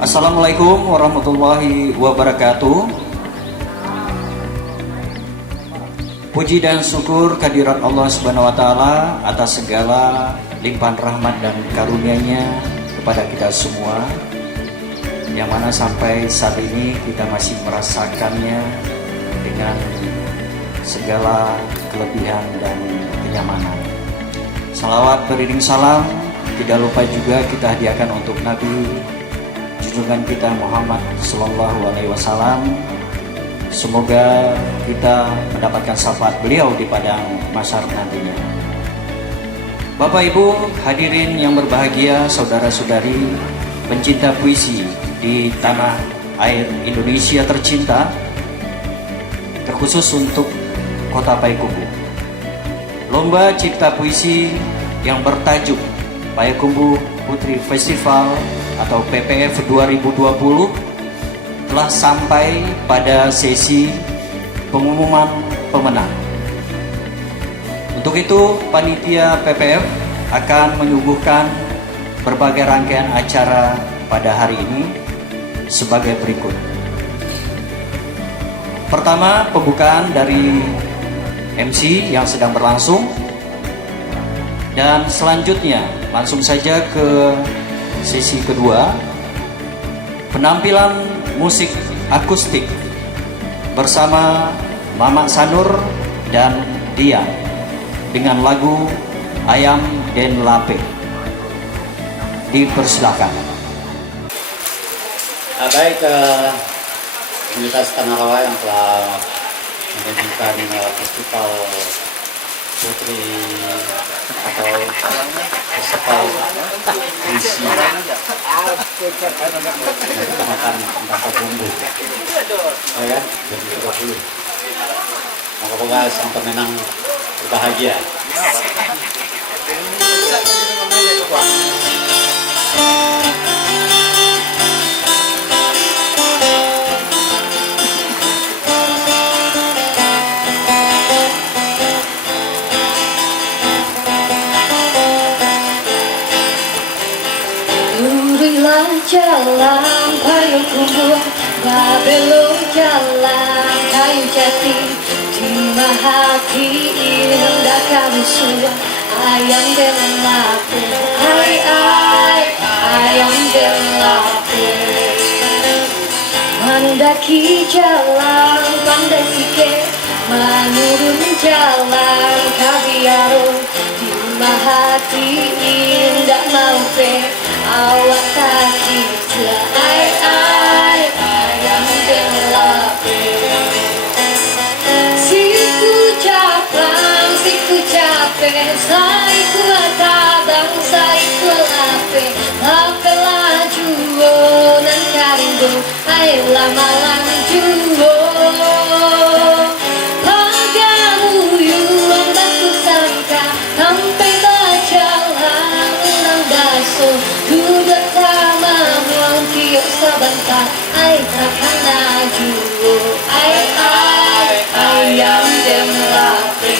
Assalamualaikum warahmatullahi wabarakatuh. Puji dan syukur kehadirat Allah Subhanahu wa taala atas segala limpahan rahmat dan karunia-Nya kepada kita semua, yang mana sampai saat ini kita masih merasakannya dengan segala kelebihan dan kenyamanan. Salawat beriring salam tidak lupa juga kita hadiahkan untuk Nabi junjungan kita Muhammad Sallallahu Alaihi Wasallam. Semoga kita mendapatkan syafaat beliau di padang mahsyar nantinya. Bapak Ibu hadirin yang berbahagia, saudara-saudari pencinta puisi di tanah air Indonesia tercinta, terkhusus untuk Kota Payakumbuh. Lomba cipta puisi yang bertajuk Payakumbuh Putri Festival atau PPF 2020 telah sampai pada sesi pengumuman pemenang. Untuk itu, panitia PPF akan menyuguhkan berbagai rangkaian acara pada hari ini sebagai berikut. Pertama, pembukaan dari MC yang sedang berlangsung, dan selanjutnya langsung saja ke sesi kedua, penampilan musik akustik bersama Mama Sanur dan Dia dengan lagu Ayam Den Lape. Dipersilakan. Baik, komunitas Tanah Rawa yang telah menyajikan festival Putri atau festival puisi Kecamatan Payakumbuh ya 2020. Moga-moga sang pemenang berbahagia. Jalan Payakumbuh, Babelo jalan kayu jati, di hati hendak kami suah ayam dengan lape, ayam dengan lape. Mendaki jalan pandai sike, menurun jalan kabiaro, di hati hendak laupe. Awak kaki jua ayam Den Lape. Siku capek, saiku tabang, saiku lape. Lape lajuo nan karimbo, ay lama-lang juo. Pagamu yuang batu sangka, sampai berjalan nang baso. Duduk sama melangkio sebentar, ay takkan laju, ayam Den Lape.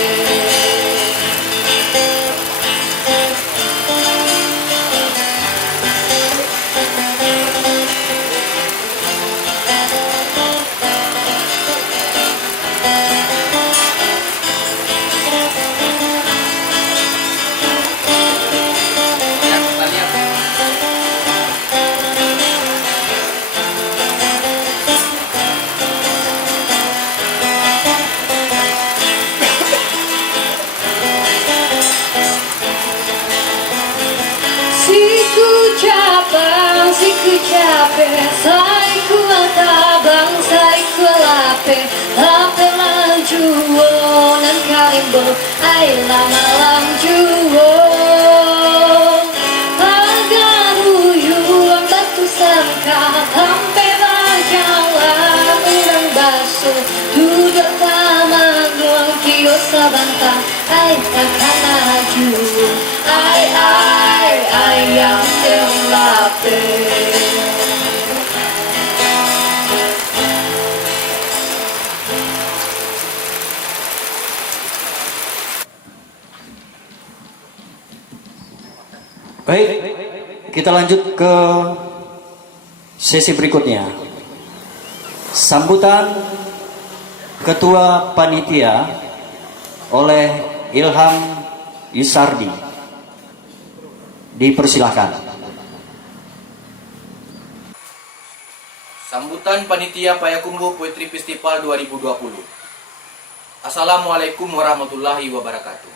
Siku capek, saiku tabang, saiku lape. Lape lajuo nan karimbo, ay lama-lang juo. Pagamu yuang batu sangka, sampai berjalan nang baso. Duduk sama luang kio sebentar, ay takkan laju, ayam Den Lape. Baik, kita lanjut ke Sesi berikutnya, sambutan Ketua Panitia oleh Ilham Yusardi. Dipersilakan. Sambutan Panitia Payakumbuh Poetry Festival 2020. Assalamualaikum warahmatullahi wabarakatuh.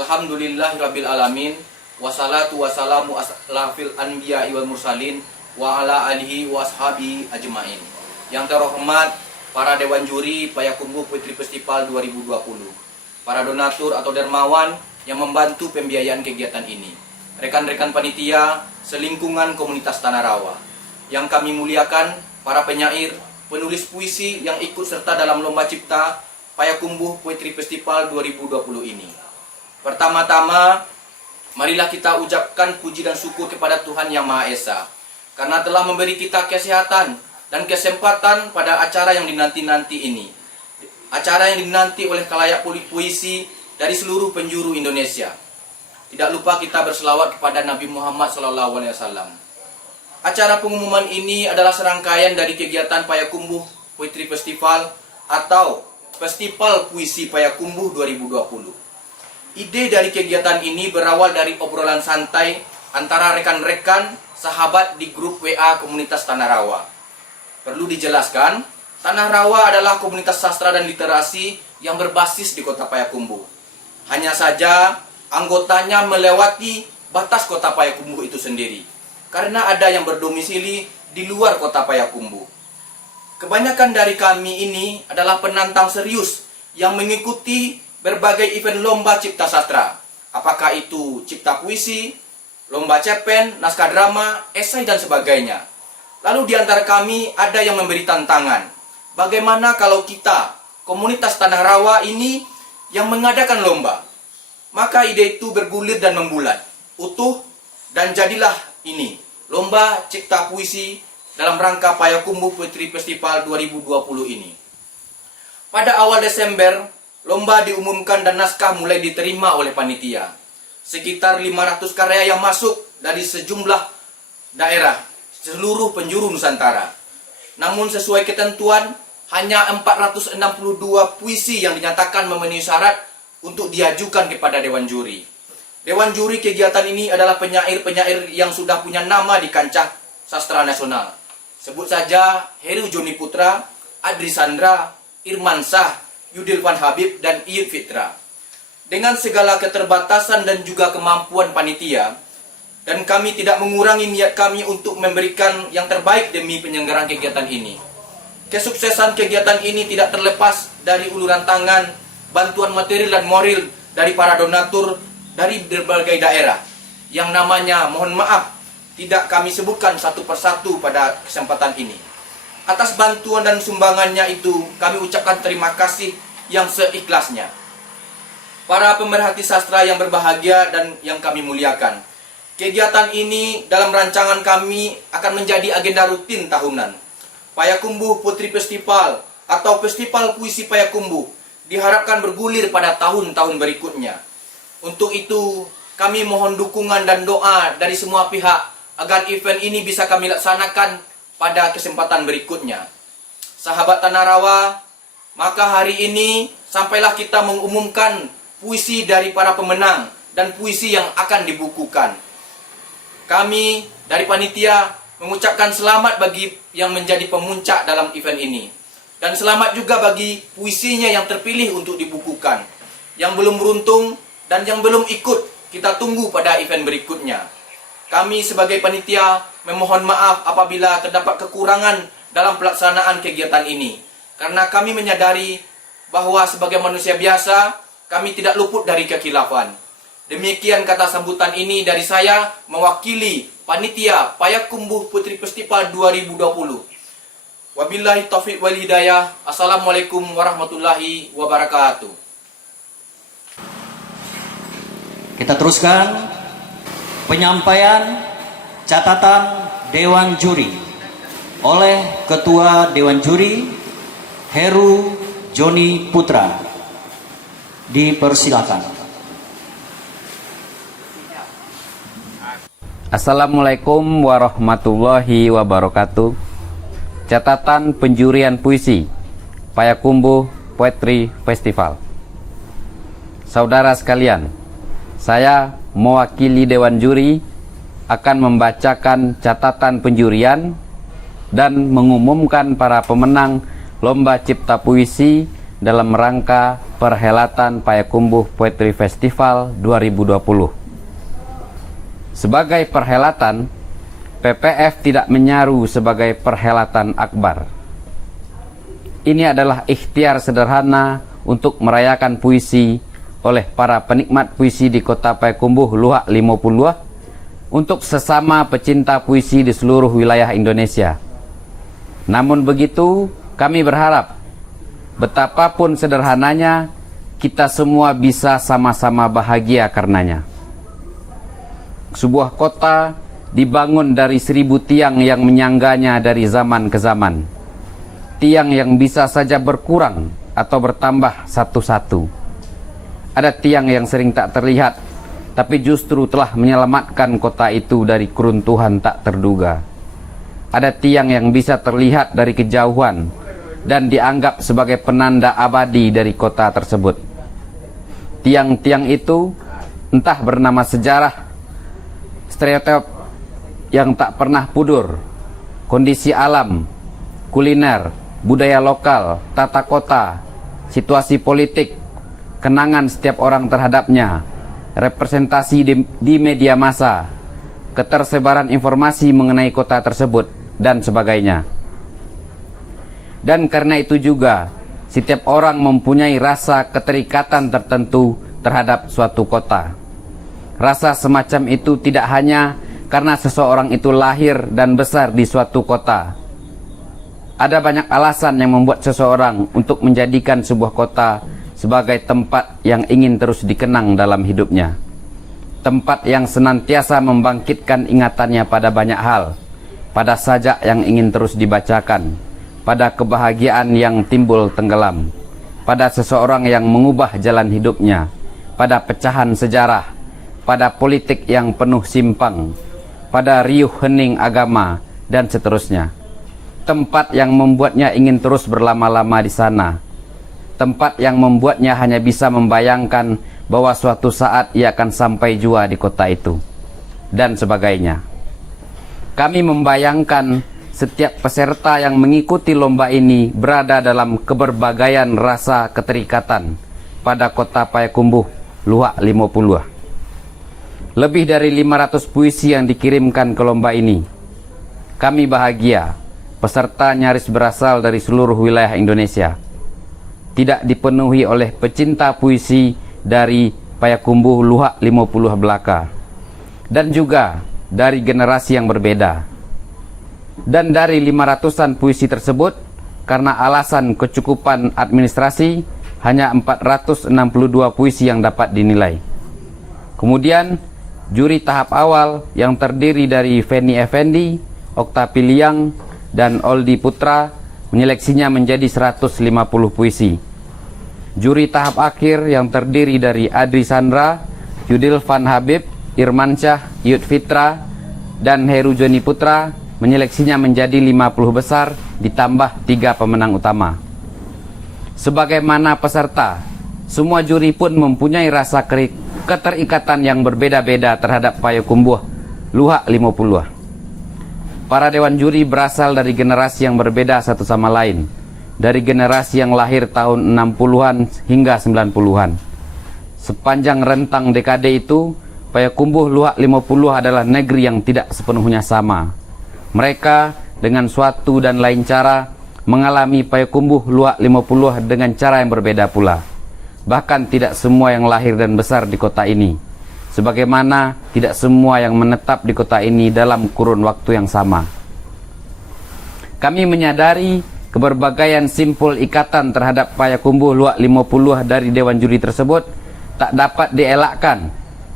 Alhamdulillahirabbil alamin. Wassalatu wassalamu asrafil anbiya wal mursalin wa ala alihi wa ashabi ajmain. Yang terhormat para dewan juri Payakumbuh Poetry Festival 2020, para donatur atau dermawan yang membantu pembiayaan kegiatan ini, rekan-rekan panitia selingkungan komunitas Tanah Rawa yang kami muliakan, para penyair, penulis puisi yang ikut serta dalam lomba cipta Payakumbuh Poetry Festival 2020 ini. Pertama-tama, marilah kita ucapkan puji dan syukur kepada Tuhan Yang Maha Esa karena telah memberi kita kesehatan dan kesempatan pada acara yang dinanti-nanti ini. Acara yang dinanti oleh khalayak puisi dari seluruh penjuru Indonesia. Tidak lupa kita berselawat kepada Nabi Muhammad SAW. Acara pengumuman ini adalah serangkaian dari kegiatan Payakumbuh Poetry Festival atau Festival Puisi Payakumbuh 2020. Ide dari kegiatan ini berawal dari obrolan santai antara rekan-rekan sahabat di grup WA komunitas Tanah Rawa. Perlu dijelaskan, Tanah Rawa adalah komunitas sastra dan literasi yang berbasis di kota Payakumbuh. Hanya saja anggotanya melewati batas kota Payakumbuh itu sendiri, karena ada yang berdomisili di luar kota Payakumbuh. Kebanyakan dari kami ini adalah penantang serius yang mengikuti berbagai event lomba cipta sastra. Apakah itu cipta puisi, lomba cerpen, naskah drama, esai, dan sebagainya. Lalu di antara kami ada yang memberi tantangan. Bagaimana kalau kita, komunitas Tanah Rawa ini, yang mengadakan lomba? Maka ide itu bergulir dan membulat, utuh, dan jadilah ini, lomba cipta puisi dalam rangka Payakumbuh Poetry Festival 2020 ini. Pada awal Desember, lomba diumumkan dan naskah mulai diterima oleh panitia. Sekitar 500 karya yang masuk dari sejumlah daerah seluruh penjuru Nusantara. Namun sesuai ketentuan, hanya 462 puisi yang dinyatakan memenuhi syarat untuk diajukan kepada Dewan Juri. Dewan Juri kegiatan ini adalah penyair-penyair yang sudah punya nama di kancah sastra nasional. Sebut saja Heru Joni Putra, Adri Sandra, Irman Shah, Yudilvan Habib, dan Iyut Fitra. Dengan segala keterbatasan dan juga kemampuan panitia, dan kami tidak mengurangi niat kami untuk memberikan yang terbaik demi penyelenggaraan kegiatan ini. Kesuksesan kegiatan ini tidak terlepas dari uluran tangan, bantuan material dan moral dari para donatur dari berbagai daerah, yang namanya mohon maaf tidak kami sebutkan satu persatu pada kesempatan ini. Atas bantuan dan sumbangannya itu, kami ucapkan terima kasih yang seikhlasnya. Para pemerhati sastra yang berbahagia dan yang kami muliakan, kegiatan ini dalam rancangan kami akan menjadi agenda rutin tahunan. Payakumbuh Poetry Festival atau Festival Puisi Payakumbuh diharapkan bergulir pada tahun-tahun berikutnya. Untuk itu, kami mohon dukungan dan doa dari semua pihak agar event ini bisa kami laksanakan pada kesempatan berikutnya. Sahabat Tanah Rawa, maka hari ini sampailah kita mengumumkan puisi dari para pemenang dan puisi yang akan dibukukan. Kami dari panitia mengucapkan selamat bagi yang menjadi pemuncak dalam event ini. Dan selamat juga bagi puisinya yang terpilih untuk dibukukan. Yang belum beruntung dan yang belum ikut, kita tunggu pada event berikutnya. Kami sebagai panitia memohon maaf apabila terdapat kekurangan dalam pelaksanaan kegiatan ini. Karena kami menyadari bahwa sebagai manusia biasa, kami tidak luput dari kekhilafan. Demikian kata sambutan ini dari saya mewakili panitia Payakumbuh Poetry Festival 2020. Wabillahi taufiq wal hidayah. Assalamualaikum warahmatullahi wabarakatuh. Kita teruskan penyampaian catatan Dewan Juri oleh Ketua Dewan Juri Heru Joni Putra. Dipersilakan. Assalamualaikum warahmatullahi wabarakatuh. Catatan penjurian puisi Payakumbuh Poetry Festival. Saudara sekalian, saya mewakili Dewan Juri akan membacakan catatan penjurian dan mengumumkan para pemenang Lomba Cipta Puisi dalam rangka perhelatan Payakumbuh Poetry Festival 2020. Sebagai perhelatan, PPF tidak menyaru sebagai perhelatan akbar. Ini adalah ikhtiar sederhana untuk merayakan puisi oleh para penikmat puisi di kota Payakumbuh Luhak Limo Puluh untuk sesama pecinta puisi di seluruh wilayah Indonesia. Namun begitu, kami berharap betapapun sederhananya, kita semua bisa sama-sama bahagia karenanya. Sebuah kota dibangun dari 1000 tiang yang menyangganya dari zaman ke zaman. Tiang yang bisa saja berkurang atau bertambah satu-satu. Ada tiang yang sering tak terlihat, tapi justru telah menyelamatkan kota itu dari keruntuhan tak terduga. Ada tiang yang bisa terlihat dari kejauhan dan dianggap sebagai penanda abadi dari kota tersebut. Tiang-tiang itu entah bernama sejarah, stereotip yang tak pernah pudar, kondisi alam, kuliner, budaya lokal, tata kota, situasi politik, kenangan setiap orang terhadapnya, representasi di media massa, ketersebaran informasi mengenai kota tersebut, dan sebagainya. Dan karena itu juga, setiap orang mempunyai rasa keterikatan tertentu terhadap suatu kota. Rasa semacam itu tidak hanya karena seseorang itu lahir dan besar di suatu kota. Ada banyak alasan yang membuat seseorang untuk menjadikan sebuah kota sebagai tempat yang ingin terus dikenang dalam hidupnya. Tempat yang senantiasa membangkitkan ingatannya pada banyak hal, pada sajak yang ingin terus dibacakan, pada kebahagiaan yang timbul tenggelam, pada seseorang yang mengubah jalan hidupnya, pada pecahan sejarah, pada politik yang penuh simpang, pada riuh hening agama, dan seterusnya. Tempat yang membuatnya ingin terus berlama-lama di sana. Tempat yang membuatnya hanya bisa membayangkan bahwa suatu saat ia akan sampai jua di kota itu, dan sebagainya. Kami membayangkan setiap peserta yang mengikuti lomba ini berada dalam keberbagaian rasa keterikatan pada kota Payakumbuh Luhak Limo Puluh. Lebih dari 500 puisi yang dikirimkan ke lomba ini. Kami bahagia, peserta nyaris berasal dari seluruh wilayah Indonesia. Tidak dipenuhi oleh pecinta puisi dari Payakumbuh Luhak Limo Puluh belaka, dan juga dari generasi yang berbeda. Dan dari 500-an puisi tersebut, karena alasan kecukupan administrasi, hanya 462 puisi yang dapat dinilai. Kemudian, juri tahap awal yang terdiri dari Feni Effendi, Oktapiliang, dan Oldi Putra menyeleksinya menjadi 150 puisi. Juri tahap akhir yang terdiri dari Adri Sandra, Judil Van Habib, Irmansyah, Yud Fitra, dan Heru Joni Putra menyeleksinya menjadi 50 besar ditambah 3 pemenang utama. Sebagaimana peserta, semua juri pun mempunyai rasa keterikatan yang berbeda-beda terhadap Payakumbuh Luhak Limo Puluh. Para dewan juri berasal dari generasi yang berbeda satu sama lain, dari generasi yang lahir tahun 60-an hingga 90-an. Sepanjang rentang dekade itu, Payakumbuh Luhak Limo Puluh adalah negeri yang tidak sepenuhnya sama. Mereka dengan suatu dan lain cara mengalami Payakumbuh Luhak Limo Puluh dengan cara yang berbeda pula. Bahkan tidak semua yang lahir dan besar di kota ini, sebagaimana tidak semua yang menetap di kota ini dalam kurun waktu yang sama. Kami menyadari keberbagaian simpul ikatan terhadap Payakumbuh Luhak Limo Puluh dari dewan juri tersebut tak dapat dielakkan,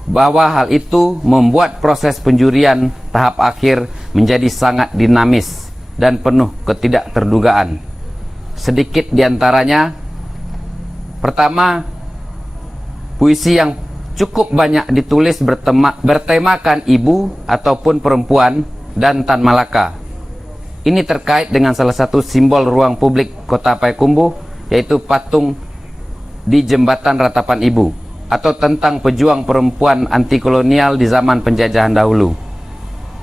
bahwa hal itu membuat proses penjurian tahap akhir menjadi sangat dinamis dan penuh ketidakterdugaan. Sedikit diantaranya: pertama, puisi yang cukup banyak ditulis bertemakan ibu ataupun perempuan dan Tan Malaka. Ini terkait dengan salah satu simbol ruang publik Kota Payakumbuh, yaitu patung di Jembatan Ratapan Ibu, atau tentang pejuang perempuan anti kolonial di zaman penjajahan dahulu,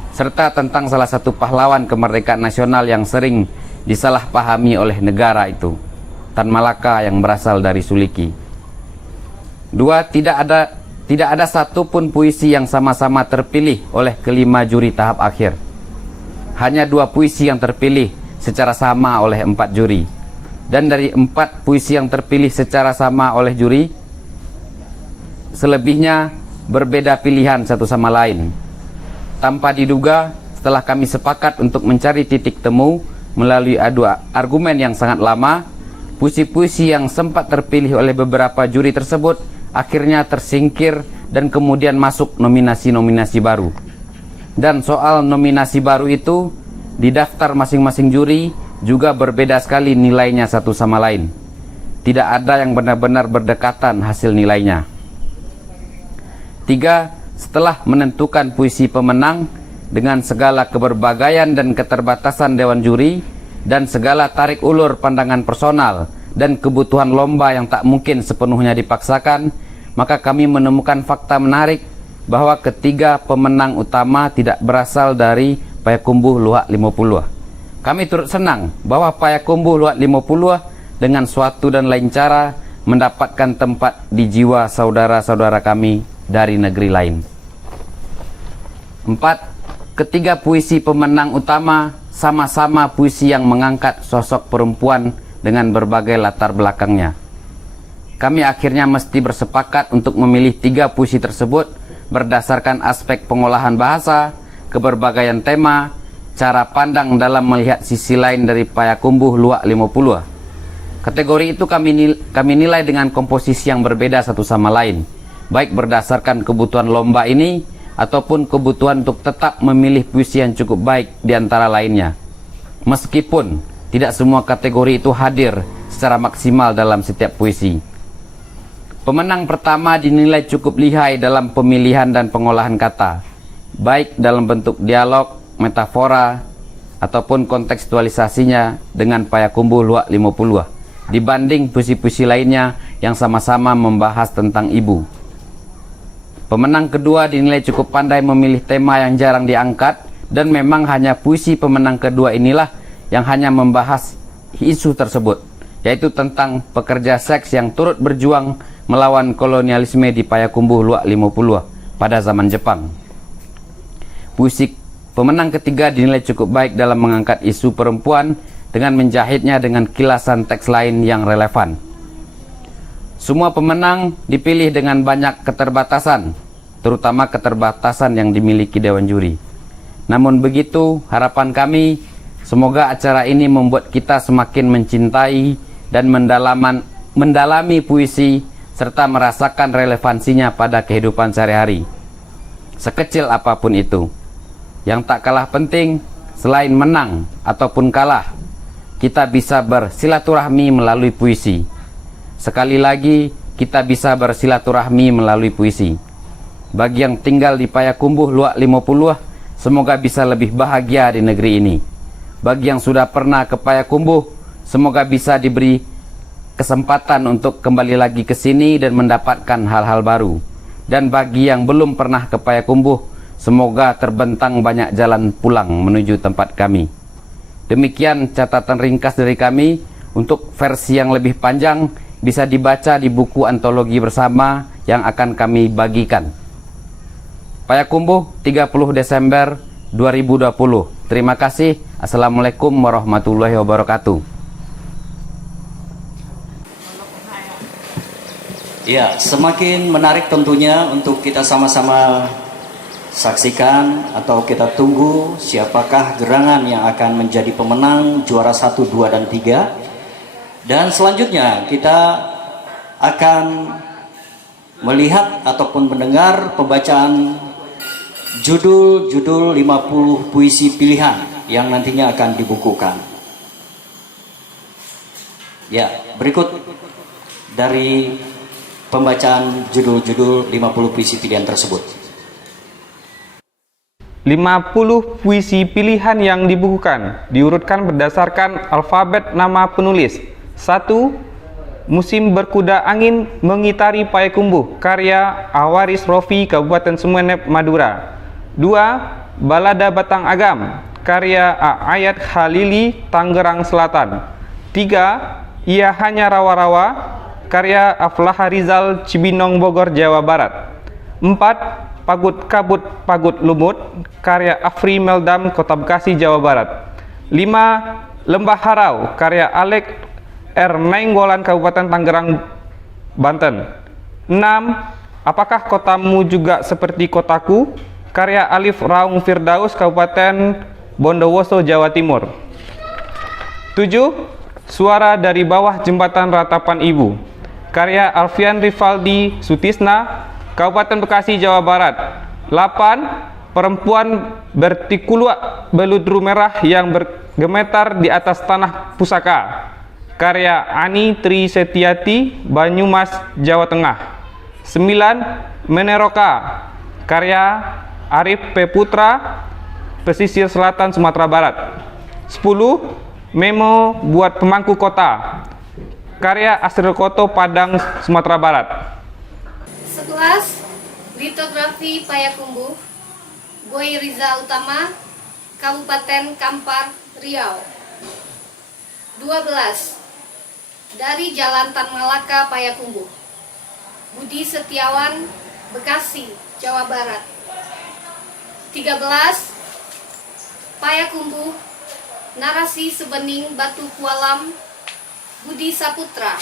serta tentang salah satu pahlawan kemerdekaan nasional yang sering disalahpahami oleh negara itu, Tan Malaka yang berasal dari Suliki. 2. Tidak ada satupun puisi yang sama-sama terpilih oleh kelima juri tahap akhir. Hanya 2 puisi yang terpilih secara sama oleh 4 juri. Dan dari 4 puisi yang terpilih secara sama oleh juri, selebihnya berbeda pilihan satu sama lain. Tanpa diduga, setelah kami sepakat untuk mencari titik temu melalui adu argumen yang sangat lama, puisi-puisi yang sempat terpilih oleh beberapa juri tersebut akhirnya tersingkir dan kemudian masuk nominasi-nominasi baru. Dan soal nominasi baru itu, di daftar masing-masing juri juga berbeda sekali nilainya satu sama lain. Tidak ada yang benar-benar berdekatan hasil nilainya. 3. Setelah menentukan puisi pemenang dengan segala keberbagaian dan keterbatasan dewan juri dan segala tarik ulur pandangan personal dan kebutuhan lomba yang tak mungkin sepenuhnya dipaksakan, maka kami menemukan fakta menarik bahwa ketiga pemenang utama tidak berasal dari Payakumbuh Luhak Limo Puluh. Kami turut senang bahwa Payakumbuh Luhak Limo Puluh dengan suatu dan lain cara mendapatkan tempat di jiwa saudara-saudara kami dari negeri lain. 4. Ketiga puisi pemenang utama sama-sama puisi yang mengangkat sosok perempuan dengan berbagai latar belakangnya. Kami akhirnya mesti bersepakat untuk memilih 3 puisi tersebut berdasarkan aspek pengolahan bahasa, keberbagaian tema, cara pandang dalam melihat sisi lain dari Payakumbuh Luhak Limo Puluh. Kategori itu kami nilai dengan komposisi yang berbeda satu sama lain, baik berdasarkan kebutuhan lomba ini ataupun kebutuhan untuk tetap memilih puisi yang cukup baik di antara lainnya. Meskipun tidak semua kategori itu hadir secara maksimal dalam setiap puisi. Pemenang pertama dinilai cukup lihai dalam pemilihan dan pengolahan kata, baik dalam bentuk dialog, metafora, ataupun kontekstualisasinya dengan Payakumbuh Luhak Limo Puluh, dibanding puisi-puisi lainnya yang sama-sama membahas tentang ibu. Pemenang kedua dinilai cukup pandai memilih tema yang jarang diangkat, dan memang hanya puisi pemenang kedua inilah yang hanya membahas isu tersebut, yaitu tentang pekerja seks yang turut berjuang melawan kolonialisme di Payakumbuh Luhak Limo Puluh pada zaman Jepang. Puisi pemenang ketiga dinilai cukup baik dalam mengangkat isu perempuan dengan menjahitnya dengan kilasan teks lain yang relevan. Semua pemenang dipilih dengan banyak keterbatasan, terutama keterbatasan yang dimiliki dewan juri. Namun begitu, harapan kami semoga acara ini membuat kita semakin mencintai dan mendalami puisi serta merasakan relevansinya pada kehidupan sehari-hari, sekecil apapun itu. Yang tak kalah penting, selain menang ataupun kalah, kita bisa bersilaturahmi melalui puisi. Sekali lagi, kita bisa bersilaturahmi melalui puisi. Bagi yang tinggal di Payakumbuh Luhak Limo Puluh, semoga bisa lebih bahagia di negeri ini. Bagi yang sudah pernah ke Payakumbuh, semoga bisa diberi kesempatan untuk kembali lagi ke sini dan mendapatkan hal-hal baru. Dan bagi yang belum pernah ke Payakumbuh, semoga terbentang banyak jalan pulang menuju tempat kami. Demikian catatan ringkas dari kami. Untuk versi yang lebih panjang bisa dibaca di buku antologi bersama yang akan kami bagikan. Payakumbuh 30 Desember 2020. Terima kasih. Assalamualaikum warahmatullahi wabarakatuh. Ya, semakin menarik tentunya untuk kita sama-sama saksikan atau kita tunggu siapakah gerangan yang akan menjadi pemenang juara 1, 2, dan 3. Dan selanjutnya kita akan melihat ataupun mendengar pembacaan judul-judul 50 puisi pilihan yang nantinya akan dibukukan. Ya, berikut dari pembacaan judul-judul 50 puisi pilihan tersebut. 50 puisi pilihan yang dibukukan diurutkan berdasarkan alfabet nama penulis. 1. Musim Berkuda Angin Mengitari Payakumbuh karya Awaris Rofi, Kabupaten Sumeneb, Madura. 2. Balada Batang Agam karya Ayat Khalili, Tangerang Selatan. 3. Ia Hanya Rawa-Rawa karya Aflaha Rizal, Cibinong, Bogor, Jawa Barat. 4. Pagut Kabut Pagut Lumut karya Afri Meldam, Kota Bekasi, Jawa Barat. 5. Lembah Harau karya Alek R. Nainggolan, Kabupaten Tangerang, Banten. 6. Apakah Kotamu Juga Seperti Kotaku karya Alif Raung Firdaus, Kabupaten Bondowoso, Jawa Timur. 7. Suara dari Bawah Jembatan Ratapan Ibu karya Alfian Rivaldi Sutisna, Kabupaten Bekasi, Jawa Barat. 8. Perempuan Bertikulua Beludru Merah yang Bergemetar di Atas Tanah Pusaka karya Ani Tri Setiati, Banyumas, Jawa Tengah. 9. Meneroka karya Arif P. Putra, Pesisir Selatan, Sumatera Barat. 10. Memo Buat Pemangku Kota karya Asril Koto, Padang, Sumatera Barat. 11. Litografi Payakumbuh Boy Riza Utama, Kabupaten Kampar, Riau. 12. Dari Jalan Tan Malaka Payakumbuh Budi Setiawan, Bekasi, Jawa Barat. 13. Payakumbuh Narasi Sebening Batu Kualam Budi Saputra,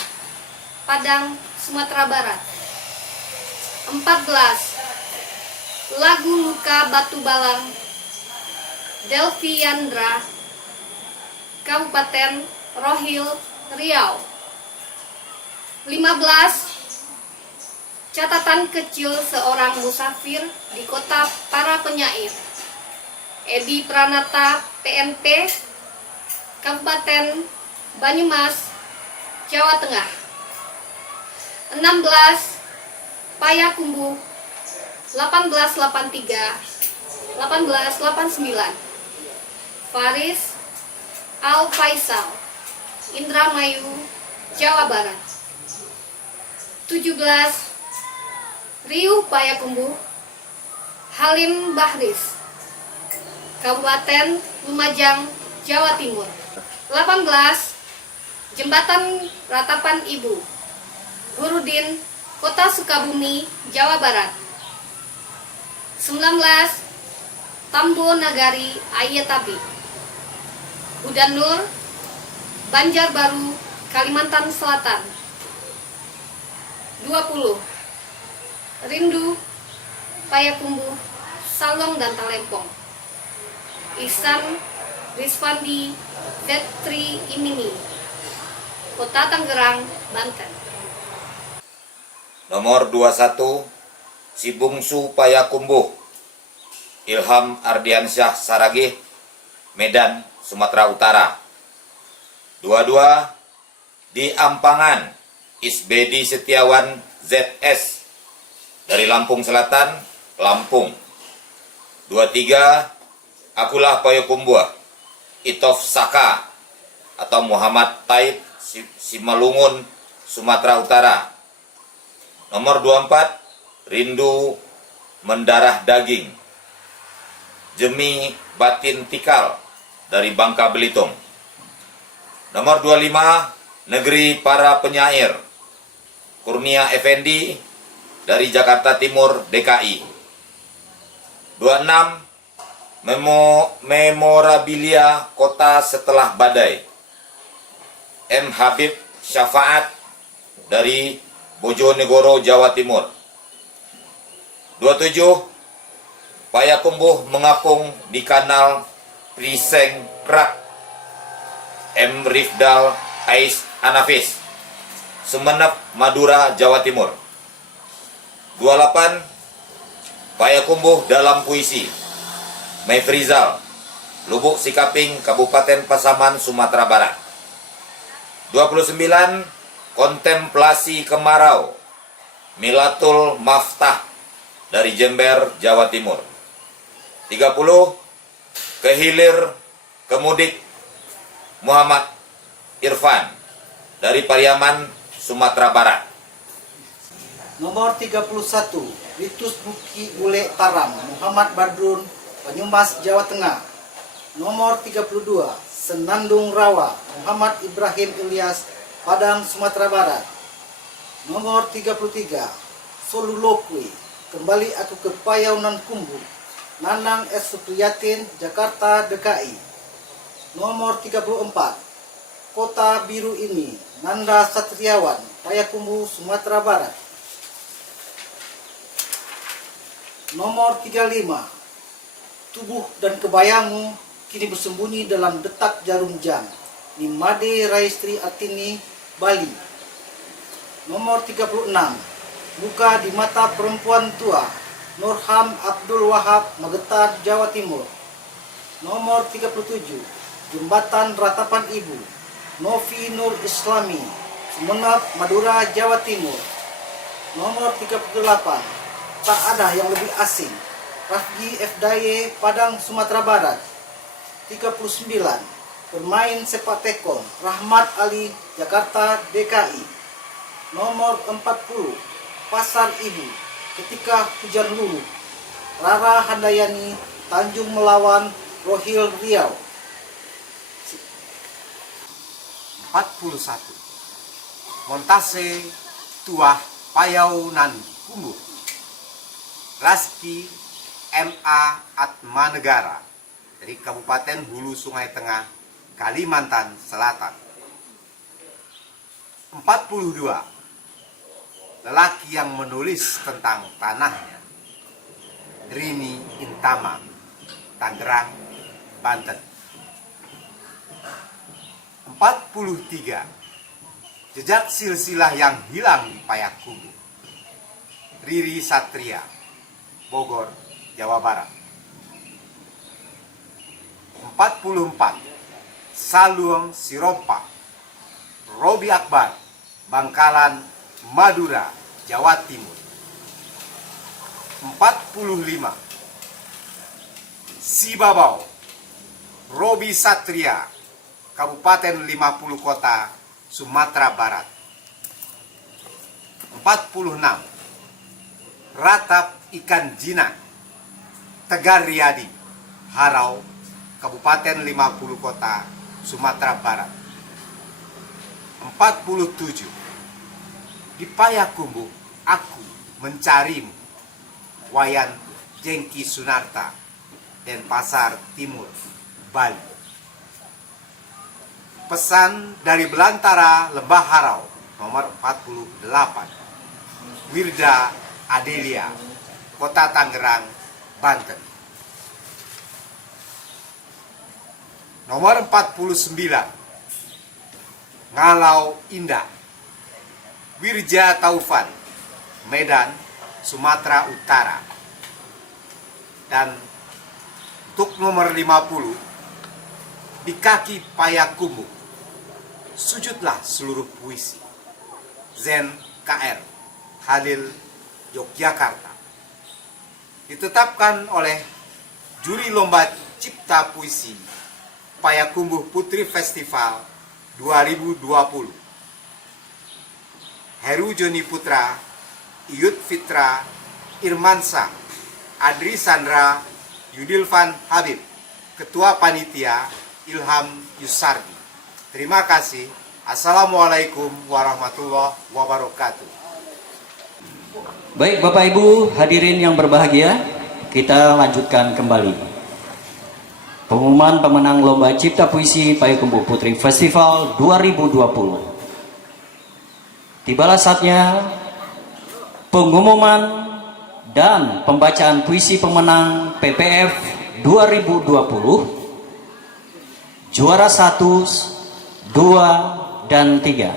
Padang, Sumatera Barat. 14. Lagu Luka Batu Balang Delvi Yandra, Kabupaten Rohil, Riau. 15. Catatan Kecil Seorang Musafir di Kota Para Penyair Edi Pranata, PNP, Kabupaten Banyumas, Jawa Tengah. 16. Payakumbuh 1883-1889 Faris Al Faisal, Indramayu, Jawa Barat. 17. Riuh Payakumbuh Halim Bahris, Kabupaten Lumajang, Jawa Timur. 18. Jembatan Ratapan Ibu Burudin, Kota Sukabumi, Jawa Barat. 19. Tambo Nagari Ayetabi Hudan Nur, Banjarbaru, Kalimantan Selatan. 20. Rindu Payakumbuh, Salong dan Talempong Ihsan Rizvandi Vetri Imini, Kota Tangerang, Banten. Nomor 21, Si Bungsu Payakumbuh, Ilham Ardiansyah Saragih, Medan, Sumatera Utara. 22, Di Ampangan, Isbedi Setiawan ZS, dari Lampung Selatan, Lampung. 23, Akulah Payakumbuh, Itof Saka atau Muhammad Taib Simalungun, Sumatera Utara. Nomor 24, Rindu Mendarah Daging, Jemi Batin Tikal, dari Bangka Belitung. Nomor 25, Negeri Para Penyair, Kurnia Effendi, dari Jakarta Timur, DKI. 26, Memorabilia Kota Setelah Badai, M. Habib Syafaat, dari Bojonegoro, Jawa Timur. 27, Payakumbuh Mengapung di Kanal Priseng Krak, M. Rifdal Ais Anafis, Sumeneb, Madura, Jawa Timur. 28, Payakumbuh Dalam Puisi, Mefrizal, Lubuk Sikaping, Kabupaten Pasaman, Sumatera Barat. 29, Kontemplasi Kemarau, Milatul Maftah dari Jember, Jawa Timur. 30, Kehilir Kemudik Muhammad Irfan dari Pariaman, Sumatera Barat. Nomor 31, Ritus Buki Bule Taram, Muhammad Badrun, Banyumas, Jawa Tengah. Nomor 32, Senandung Rawa, Muhammad Ibrahim Ilyas, Padang, Sumatera Barat. Nomor 33, Solulokwi, Kembali Aku ke Payau Nan Kumbu, Nanang S. Supriyatin, Jakarta, DKI. Nomor 34, Kota Biru Ini, Nanda Satriawan, Payakumbuh, Sumatera Barat. Nomor 35, Tubuh dan Kebayangmu kini bersembunyi dalam detak jarum jam, Nimade Raistri Atini, Bali. Nomor 36, Buka di Mata Perempuan Tua, Nurham Abdul Wahab, Magetan, Jawa Timur. Nomor 37, Jembatan Ratapan Ibu, Novi Nur Islami, Sumeneb, Madura, Jawa Timur. Nomor 38, Tak Ada Yang Lebih Asing, Rafgi F. Daye, Padang, Sumatera Barat. 39, Bermain Sepak Tekong, Rahmat Ali, Jakarta, DKI. Nomor 40, Pasar Ibu, Ketika Hujan Luluh, Rara Handayani, Tanjung Melawan, Rohil, Riau. 41, Montase Tuah Payau Nan Kumbu, Raski M.A. Atmanegara dari Kabupaten Hulu Sungai Tengah, Kalimantan Selatan. 42, lelaki yang menulis tentang tanahnya, Rini Intama, Tangerang, Banten. 43, jejak silsilah yang hilang di Payakumbuh, Riri Satria, Bogor, Jawa Barat. 44, Saluang Siropa, Robi Akbar, Bangkalan, Madura, Jawa Timur. 45, Sibabau, Robi Satria, Kabupaten 50 Kota, Sumatera Barat. 46, Ratap Ikan Jinak, Tegar Riyadi, Harau, Kabupaten 50 Kota, Sumatera Barat. 47, Di Payakumbuh Aku Mencarimu, Wayan Jengki Sunarta, Denpasar Timur, Bali. Pesan dari Belantara Lembah Harau, nomor 48, Wirda Adelia, Kota Tangerang, Banten. Nomor 49, Ngalau Indah, Wirja Taufan, Medan, Sumatera Utara. Dan untuk nomor 50, Di Kaki Payakumbuh, Sujudlah Seluruh Puisi, Zen KR, Halil, Yogyakarta. Ditetapkan oleh Juri Lomba Cipta Puisi Payakumbuh Putri Festival 2020. Heru Joni Putra, Iyut Fitra, Irmansa, Adri Sandra, Yudilvan Habib, Ketua Panitia Ilham Yusardi. Terima kasih. Assalamualaikum warahmatullahi wabarakatuh. Baik Bapak Ibu hadirin yang berbahagia, kita lanjutkan kembali. Pengumuman pemenang Lomba Cipta Puisi Payakumbuh Putri Festival 2020. Tibalah saatnya pengumuman dan pembacaan puisi pemenang PPF 2020. Juara 1, 2, dan 3.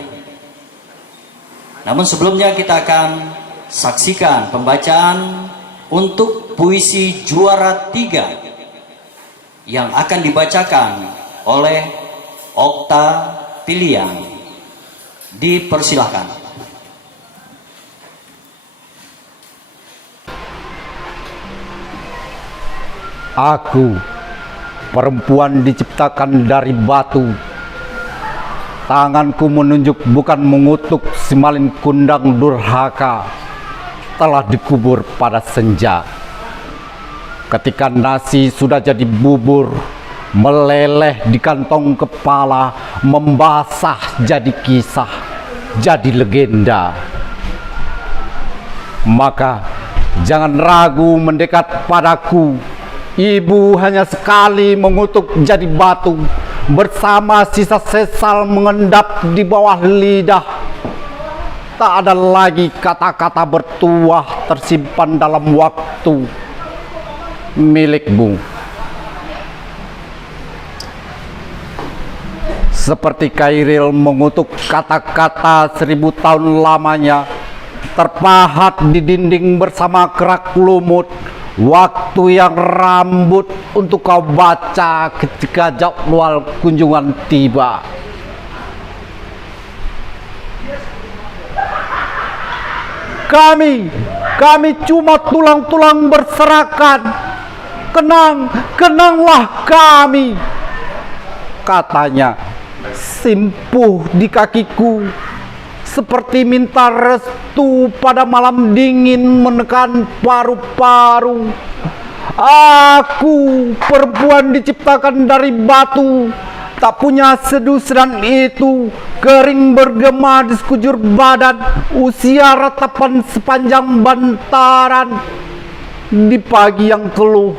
Namun sebelumnya kita akan saksikan pembacaan untuk puisi juara 3 yang akan dibacakan oleh Okta Piliang. Dipersilahkan. Aku, perempuan diciptakan dari batu. Tanganku menunjuk bukan mengutuk si malin kundang durhaka, telah dikubur pada senja. Ketika nasi sudah jadi bubur, meleleh di kantong kepala, membasah jadi kisah, jadi legenda. Maka jangan ragu mendekat padaku. Ibu hanya sekali mengutuk jadi batu, bersama sisa sesal mengendap di bawah lidah. Tak ada lagi kata-kata bertuah tersimpan dalam waktu milikmu. Seperti Kairil mengutuk kata-kata 1000 tahun lamanya, terpahat di dinding bersama kerak lumut. Waktu yang rambut untuk kau baca ketika jadwal kunjungan tiba. Kami cuma tulang-tulang berserakan. Kenanglah kami, katanya, simpuh di kakiku, seperti minta restu pada malam dingin menekan paru-paru. Aku, perempuan diciptakan dari batu, tak punya sedusan itu, kering bergema di sekujur badan, usia ratapan sepanjang bantaran. Di pagi yang keluh,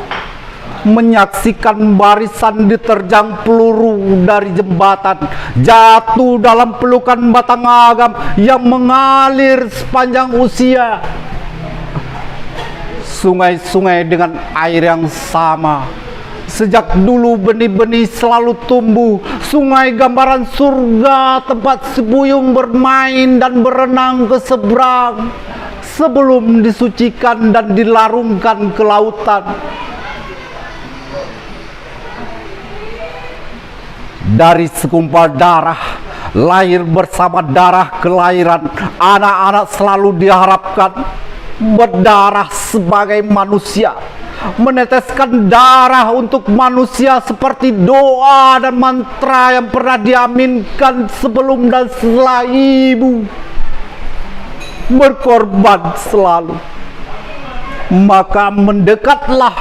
menyaksikan barisan diterjang peluru dari jembatan, jatuh dalam pelukan batang agam yang mengalir sepanjang usia. Sungai-sungai dengan air yang sama. Sejak dulu benih-benih selalu tumbuh. Sungai gambaran surga, tempat si buyung bermain dan berenang ke seberang, sebelum disucikan dan dilarungkan ke lautan. Dari segumpal darah, lahir bersama darah kelahiran, anak-anak selalu diharapkan berdarah sebagai manusia, meneteskan darah untuk manusia seperti doa dan mantra yang pernah diaminkan sebelum dan setelah ibu, berkorban selalu. Maka mendekatlah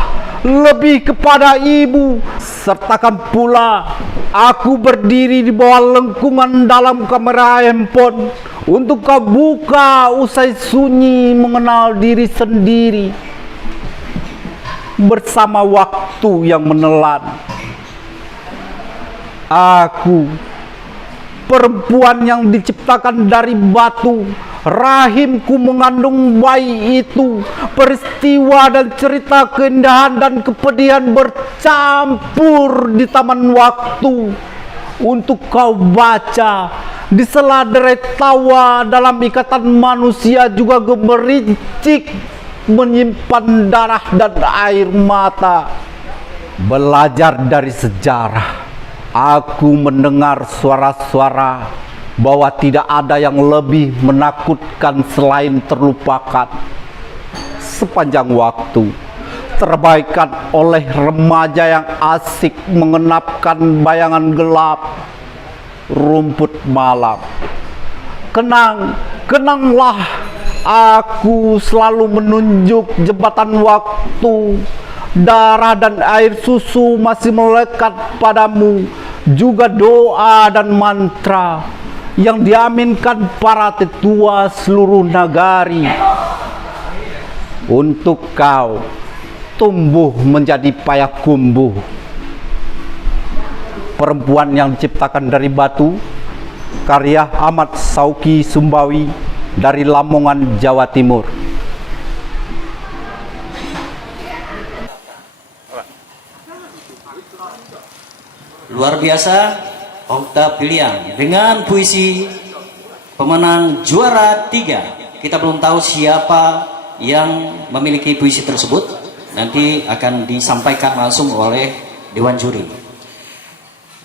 lebih kepada ibu, sertakan pula aku berdiri di bawah lengkungan dalam kamera handphone untuk kau buka usai sunyi mengenal diri sendiri bersama waktu yang menelan. Aku, perempuan yang diciptakan dari batu, rahimku mengandung bayi itu. Peristiwa dan cerita keindahan dan kepedihan bercampur di taman waktu untuk kau baca. Di sela derai tawa dalam ikatan manusia juga gemericik menyimpan darah dan air mata. Belajar dari sejarah, aku mendengar suara-suara bahwa tidak ada yang lebih menakutkan selain terlupakan. Sepanjang waktu terbaikan oleh remaja yang asik mengenapkan bayangan gelap rumput malam. Kenanglah, aku selalu menunjuk jembatan waktu. Darah dan air susu masih melekat padamu, juga doa dan mantra yang diaminkan para tetua seluruh nagari. Untuk kau tumbuh menjadi Payakumbuh, perempuan yang diciptakan dari batu, karya Ahmad Sauki Sumbawi dari Lamongan, Jawa Timur. Luar biasa, Okta Piliang dengan puisi pemenang juara 3. Kita belum tahu siapa yang memiliki puisi tersebut, nanti akan disampaikan langsung oleh Dewan Juri.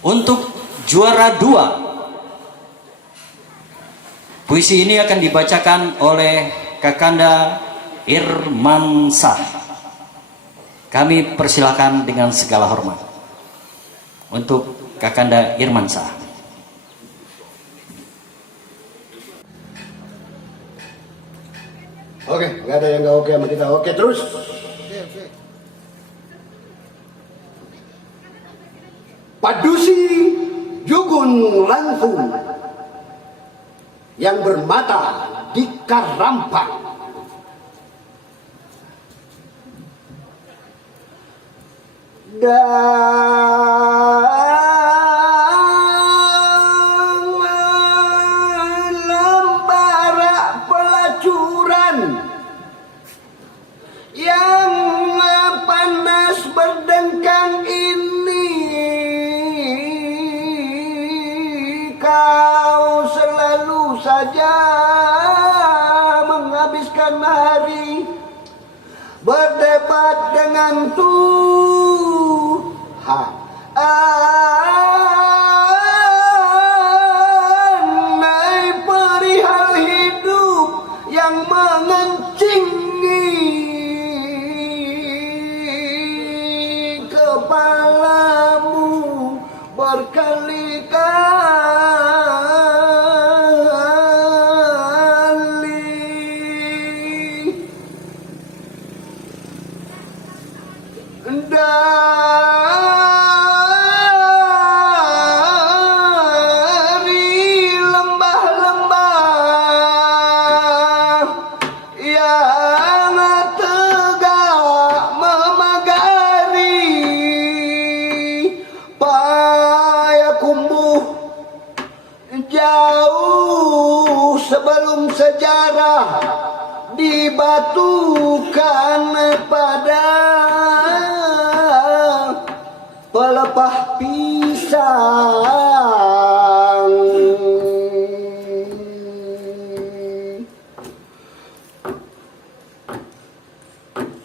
Untuk juara 2, puisi ini akan dibacakan oleh Kakanda Irmansah. Kami persilakan dengan segala hormat untuk Kakanda Irmansyah. Oke, nggak ada yang nggak oke sama kita. Oke, terus. Padusi Jugun Langkung yang bermata di Karampang. Dan lembara pelacuran yang panas berdengkang ini, kau selalu saja menghabiskan hari berdebat dengan Tuhan perihal hidup yang mengencingi kepalamu berkali-kali. Dari lembah-lembah yang tegak memagari Payakumbuh, jauh sebelum sejarah dibatukan pada pelepah pisang.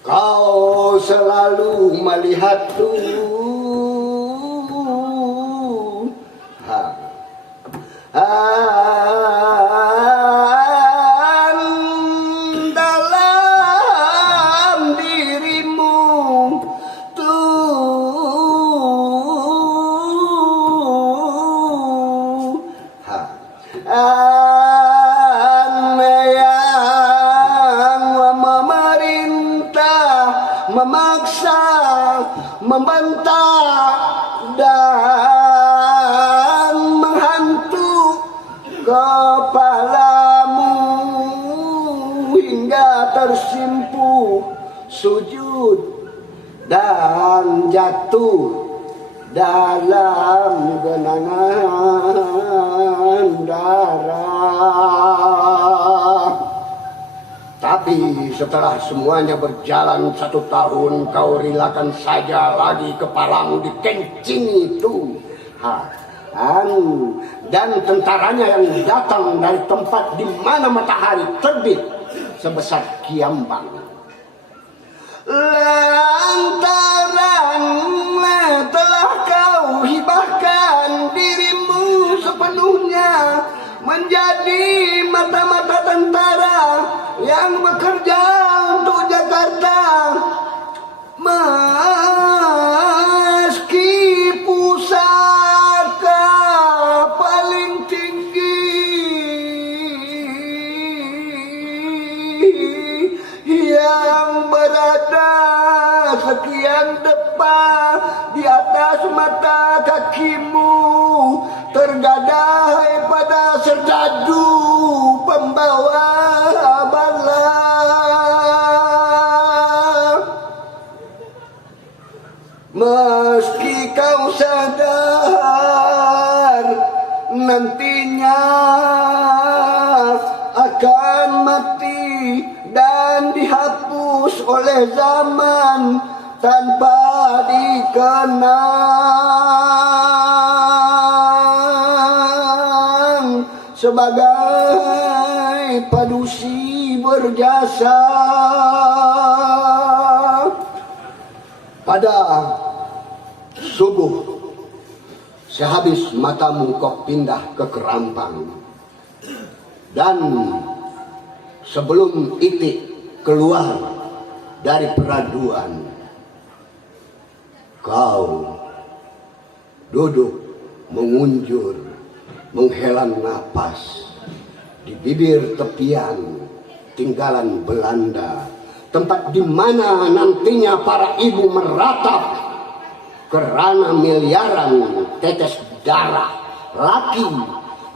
Kau selalu melihat dalam dirimu yang memerintah, memaksa, membentak dan menghantu kepalamu hingga tersimpuh sujud dan jatuh dalam genangan darah. Tapi setelah semuanya berjalan 1 tahun, kau relakan saja lagi kepalamu dikencing itu. Dan tentaranya yang datang dari tempat di mana matahari terbit sebesar Kiambang. Lantaran telah kau hibahkan dirimu sepenuhnya menjadi mata-mata tentara yang bekerja untuk Jakarta, meski pusaka paling tinggi yang berada sekian depan di atas mata kakimu tergadai pada serdadu pembawa bala. Meski kau sadar nantinya akan mati dan dihapus oleh zaman tanpa dikenang sebagai padusi berjasa. Pada subuh sehabis matamu kau pindah ke Kerampang, dan sebelum Itik keluar dari peraduan, Kau duduk mengunjur, menghela napas di bibir tepian tinggalan Belanda, tempat di mana nantinya para ibu meratap kerana miliaran tetes darah laki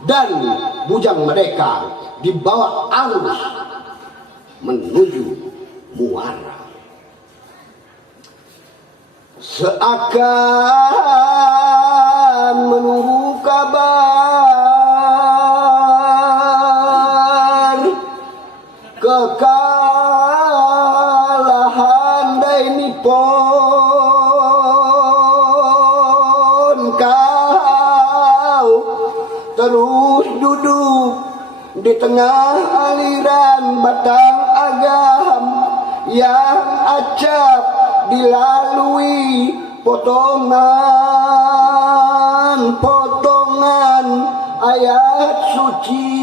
dan bujang mereka dibawa arus menuju muara. Seakan menunggu kabar kekalahan Dai Nippon, kau terus duduk di tengah aliran batang agam yang acap dilalui potongan-potongan ayat suci.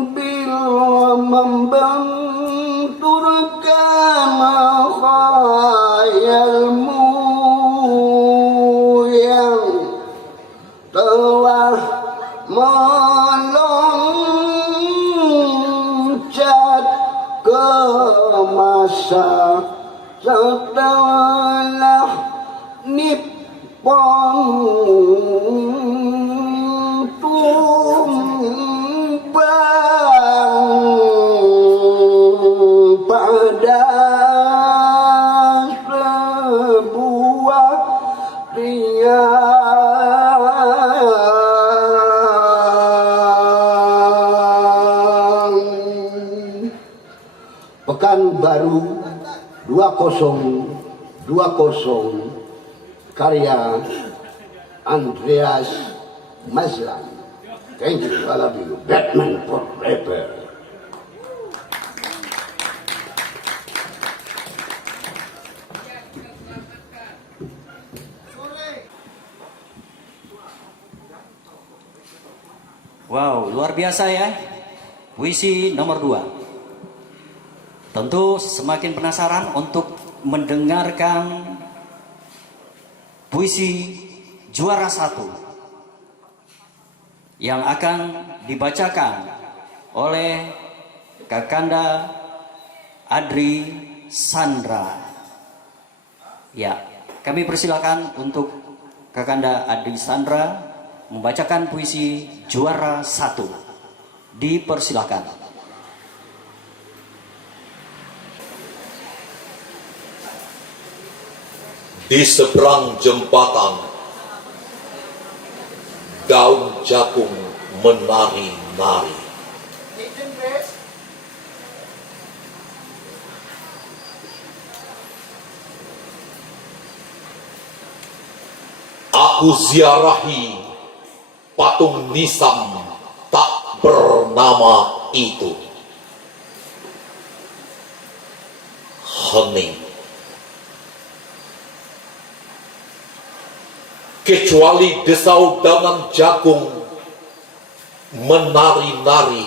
Sambil membenturkan khayalmu yang telah meloncat ke masa setelah Nippon tumbang pada sebuah Pekanbaru 2020 karya Andreas Mazlan. Thank you, I love you. Batman forever. Wow, luar biasa ya. Puisi nomor 2. Tentu semakin penasaran untuk mendengarkan puisi juara 1 yang akan dibacakan oleh Kakanda Adri Sandra. Ya, kami persilakan untuk Kakanda Adri Sandra membacakan puisi juara 1. Dipersilakan. Di seberang jembatan, daun jagung menari-nari. Aku ziarahi patung nisan tak bernama itu. Hening. Kecuali desaudanan jagung menari-nari,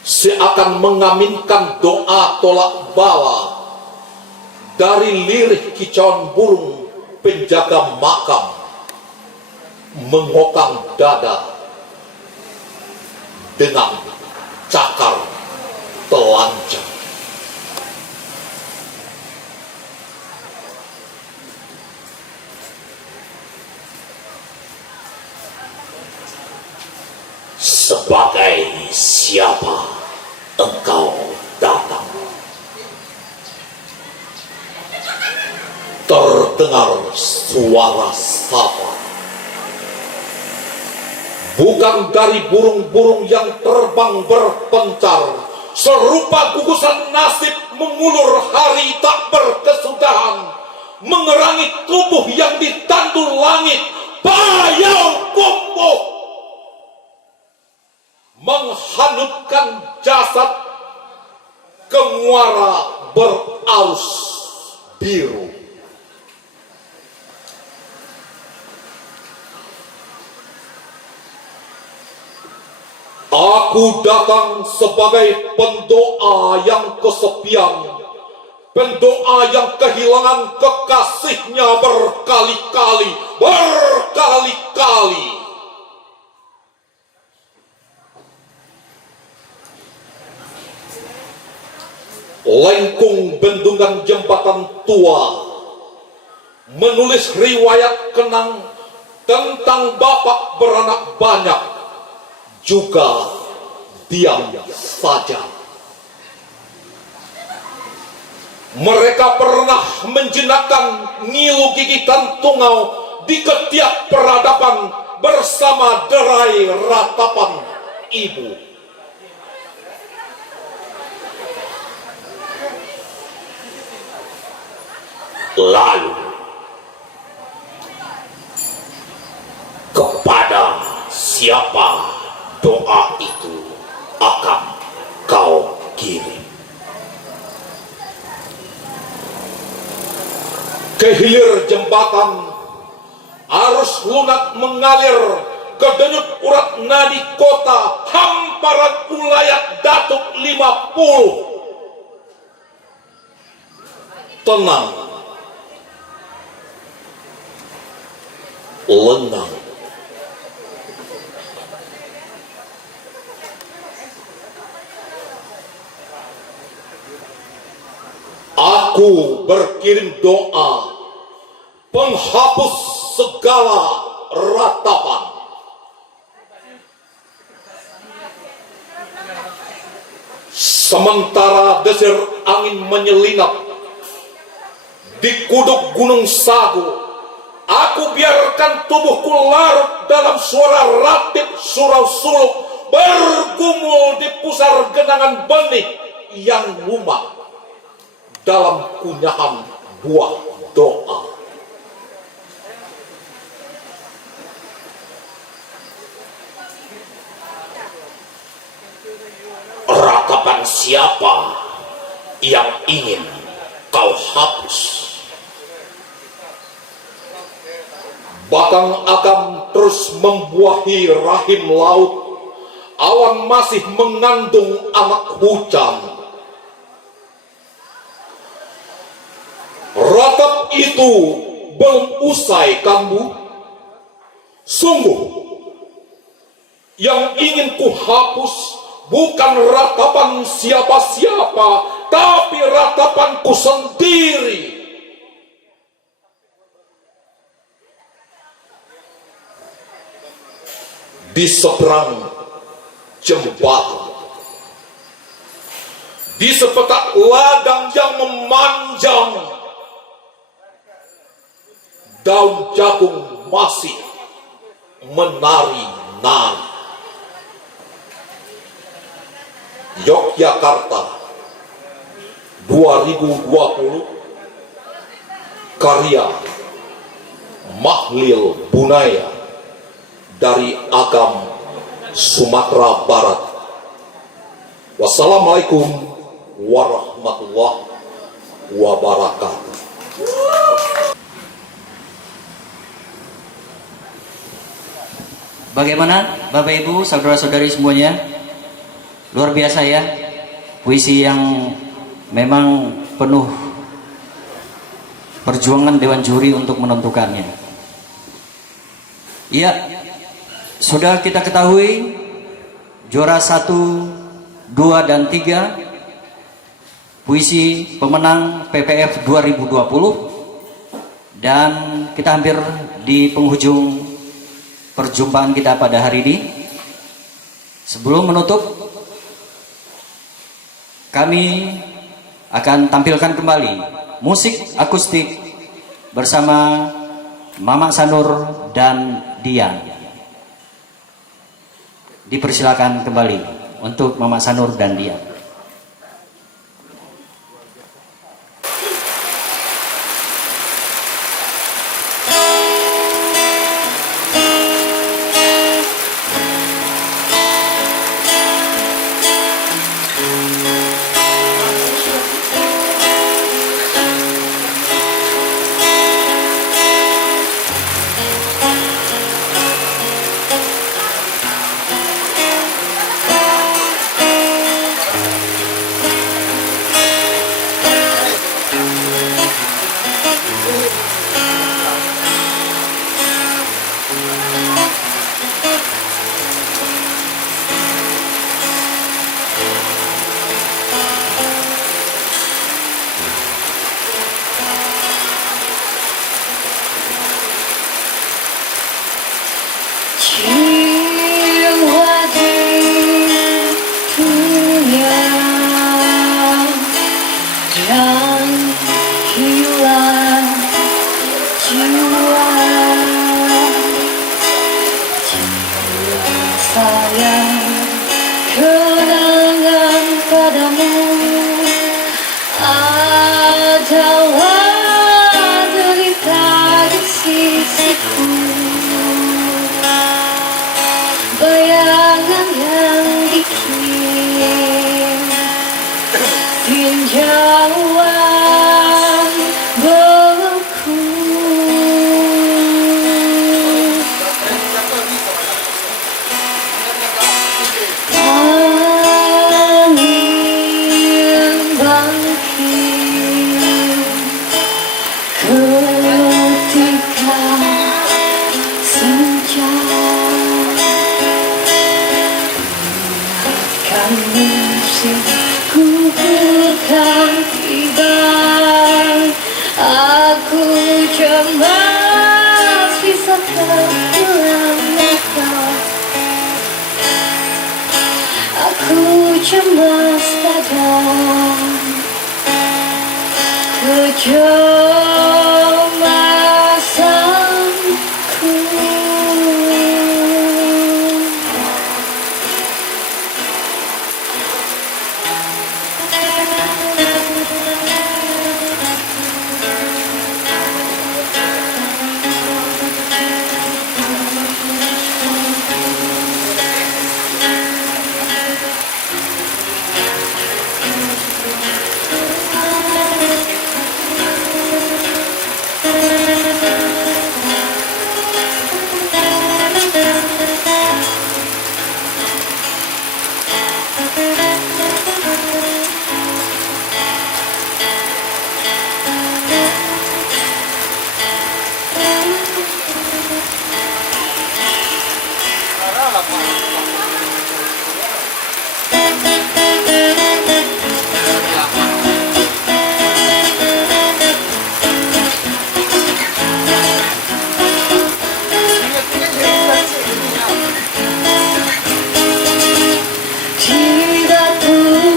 seakan mengaminkan doa tolak bala dari lirih kicauan burung penjaga makam mengokang dada dengan cakar telanjang. Sebagai siapa engkau datang? Terdengar suara sapa, bukan dari burung-burung yang terbang berpencar, serupa gugusan nasib mengulur hari tak berkesudahan, mengerangi tubuh yang ditandu langit. Payakumbuh menghanutkan jasad ke muara berarus biru. Aku datang sebagai pendoa yang kesepian, pendoa yang kehilangan kekasihnya berkali-kali. Lengkung bendungan jembatan tua menulis riwayat kenang tentang bapak beranak banyak, juga diam saja. Mereka pernah menjenakkan ngilu gigitan tungau di ketiak peradaban bersama derai ratapan ibu. Lalu kepada siapa doa itu akan kau kirim? Ke hilir jembatan, arus lunak mengalir ke denyut urat nadi kota, hamparan ulayat Datuk 50. Tenang, lengang. Aku berkirim doa penghapus segala ratapan. Sementara desir angin menyelinap di kuduk Gunung Sagu, aku biarkan tubuhku larut dalam suara ratib surau suluk bergumul di pusar genangan benih yang lumak dalam kunyahan buah doa. Ratapan siapa yang ingin kau hapus? Batang agam terus membuahi rahim laut, awan masih mengandung anak hujan. Ratap itu belum usai kamu. Sungguh, yang ingin ku hapus bukan ratapan siapa-siapa, tapi ratapanku sendiri. Di seberang jembatan, di sepetak ladang yang memanjang, daun jagung masih menari-nari. Yogyakarta 2020, karya Mahlil Bunaya dari Agam Sumatera Barat. Wassalamualaikum warahmatullahi wabarakatuh. Bagaimana Bapak Ibu, saudara-saudari semuanya? Luar biasa ya, puisi yang memang penuh perjuangan Dewan Juri untuk menentukannya. Iya, sudah kita ketahui juara 1, 2, dan 3 puisi pemenang PPF 2020, dan kita hampir di penghujung perjumpaan kita pada hari ini. Sebelum menutup, kami akan tampilkan kembali musik akustik bersama Mama Sanur dan Dian. Dipersilakan kembali untuk Mama Sanur dan Dian. sayang kenangan padamu adalah derita di sisiku, bayangan yang dikirim tinjauan beku. Angin bangkit ketika senja, ingatkan musim kubukan tiba. Aku cemas bisa terulang kau. Aku cemas pada kecemasanku.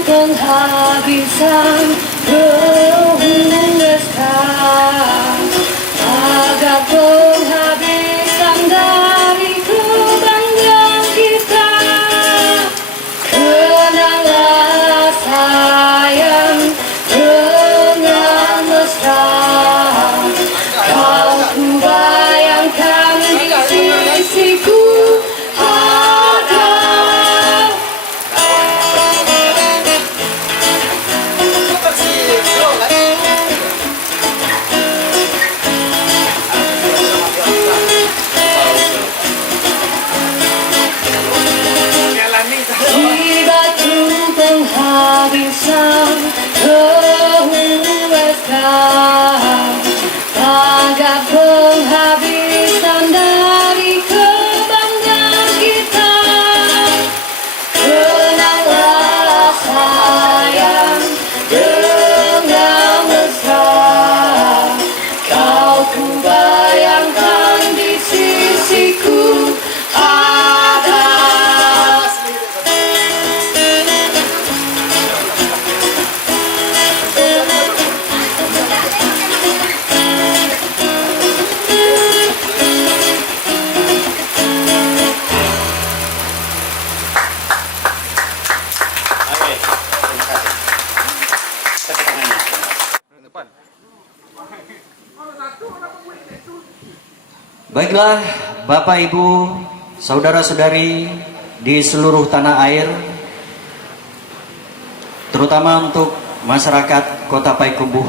Penghabisan berhubungan agak penghabisan dari kebanggaan kita. Kenanglah sayang dengan mesra, kau ku bayangkan di sisiku ada. Di batu penghabisan kehuasaan, pada penghabisan dari kebanggaan kita. Kenanglah sayang dengan mesra, kau ku bayangkan di sisiku ada. Oke, terima kasih. Tepuk tangannya. Baiklah, Bapak Ibu, saudara-saudari di seluruh tanah air, terutama untuk masyarakat Kota Payakumbuh.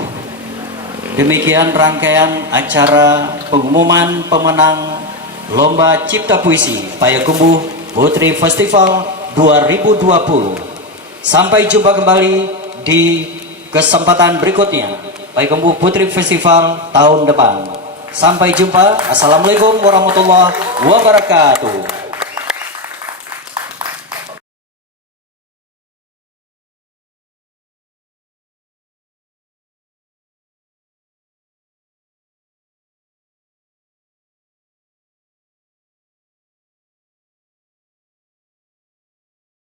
Demikian rangkaian acara pengumuman pemenang Lomba Cipta Puisi Payakumbuh Putri Festival 2020. Sampai jumpa kembali di kesempatan berikutnya Payakumbuh Putri Festival tahun depan. Sampai jumpa. Assalamualaikum warahmatullahi wabarakatuh.